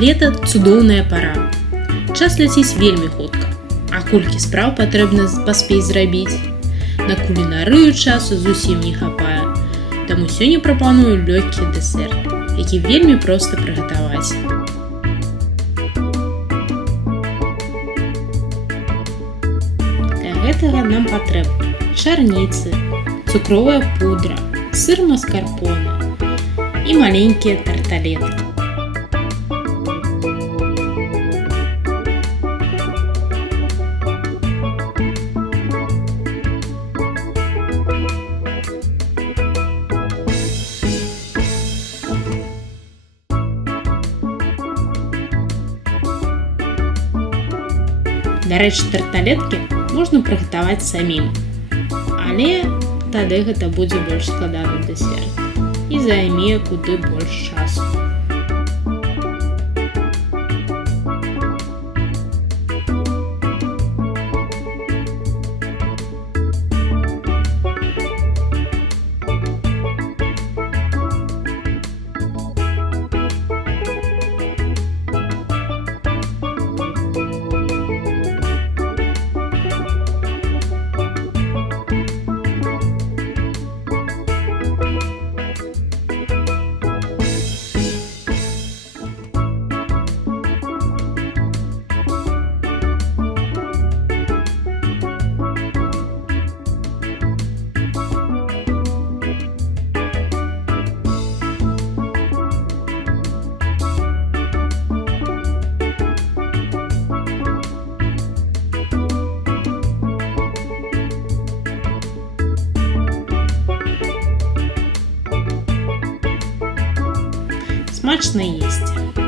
Лета цудоўная пара. Час ляціць вельмі хутка, а колькі спраў патрэбна паспець зрабіць. На кулінарыю часу зусім не хапае, таму сёння прапаную лёгкі дэсерт, які вельмі проста прыгатаваць. Для гэтага нам патрэбны чарніцы, цукровая пудра, сыр маскарпоне і маленькія тарталеткі. Дарэчы, тарталеткі можна прыгатаваць самім, але тады гэта будзе больш складаны дэсерт і займе куды больш часу. Смачна есці!